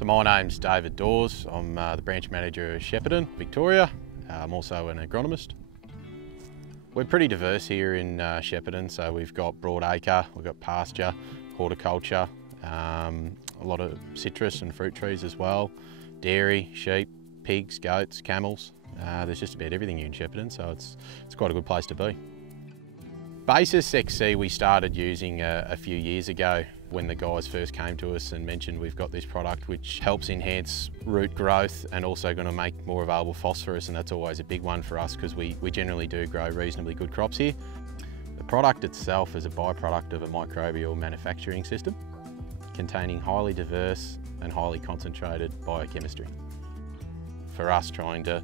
So my name's David Daws. I'm the branch manager of Shepparton, Victoria. I'm also an agronomist. We're pretty diverse here in Shepparton, so we've got broad acre, we've got pasture, horticulture, a lot of citrus and fruit trees as well, dairy, sheep, pigs, goats, camels. There's just about everything here in Shepparton, so it's quite a good place to be. Basis XC we started using a few years ago when the guys first came to us and mentioned we've got this product which helps enhance root growth and also going to make more available phosphorus, and that's always a big one for us because we generally do grow reasonably good crops here. The product itself is a byproduct of a microbial manufacturing system containing highly diverse and highly concentrated biochemistry. For us, trying to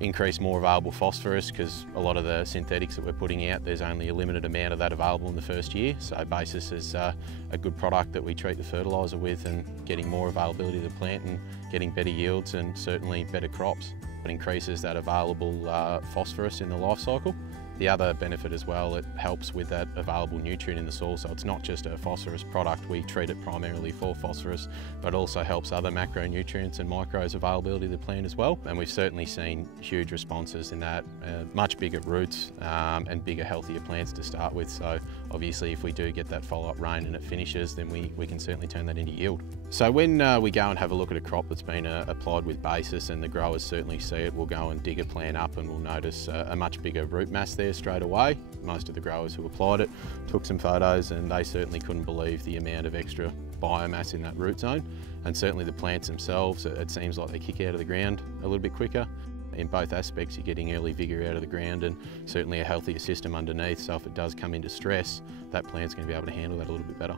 increase more available phosphorus, because a lot of the synthetics that we're putting out, there's only a limited amount of that available in the first year. So Basis is a good product that we treat the fertiliser with, and getting more availability of the plant and getting better yields and certainly better crops. It increases that available phosphorus in the life cycle. The other benefit as well, it helps with that available nutrient in the soil, so it's not just a phosphorus product. We treat it primarily for phosphorus, but also helps other macronutrients and micros availability of the plant as well. And we've certainly seen huge responses in that, much bigger roots and bigger, healthier plants to start with. So obviously if we do get that follow-up rain and it finishes, then we can certainly turn that into yield. So when we go and have a look at a crop that's been applied with Basis, and the growers certainly see it, we'll go and dig a plant up and we'll notice a much bigger root mass there straight away. Most of the growers who applied it took some photos and they certainly couldn't believe the amount of extra biomass in that root zone. And certainly the plants themselves, it seems like they kick out of the ground a little bit quicker. In both aspects, you're getting early vigour out of the ground and certainly a healthier system underneath, so if it does come into stress, that plant's going to be able to handle that a little bit better.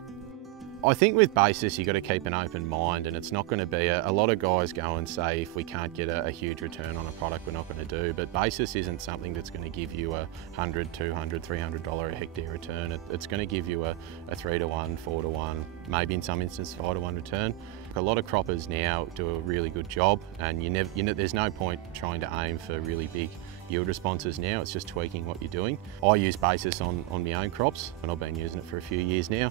I think with Basis you've got to keep an open mind, and it's not going to be a lot of guys go and say if we can't get a huge return on a product we're not going to do, but Basis isn't something that's going to give you a $100, $200, $300 a hectare return. It's going to give you a 3 to 1, 4 to 1, maybe in some instances 5 to 1 return. A lot of croppers now do a really good job, and there's no point trying to aim for really big yield responses now. It's just tweaking what you're doing. I use Basis on my own crops, and I've been using it for a few years now.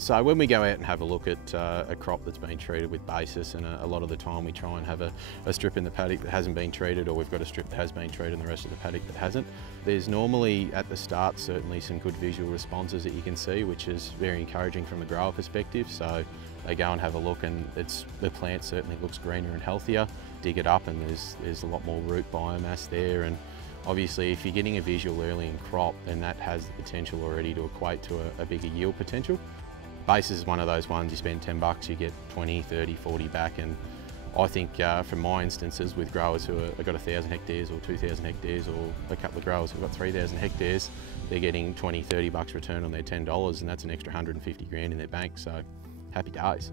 So when we go out and have a look at a crop that's been treated with Basis, and a lot of the time we try and have a strip in the paddock that hasn't been treated, or we've got a strip that has been treated and the rest of the paddock that hasn't, there's normally at the start certainly some good visual responses that you can see, which is very encouraging from a grower perspective. So they go and have a look and the plant certainly looks greener and healthier. Dig it up and there's a lot more root biomass there, and obviously if you're getting a visual early in crop, then that has the potential already to equate to a bigger yield potential. Basis is one of those ones, you spend 10 bucks, you get 20, 30, 40 back, and I think from my instances with growers who have got 1,000 hectares or 2,000 hectares, or a couple of growers who've got 3,000 hectares, they're getting 20, 30 bucks return on their $10, and that's an extra 150 grand in their bank, so happy days.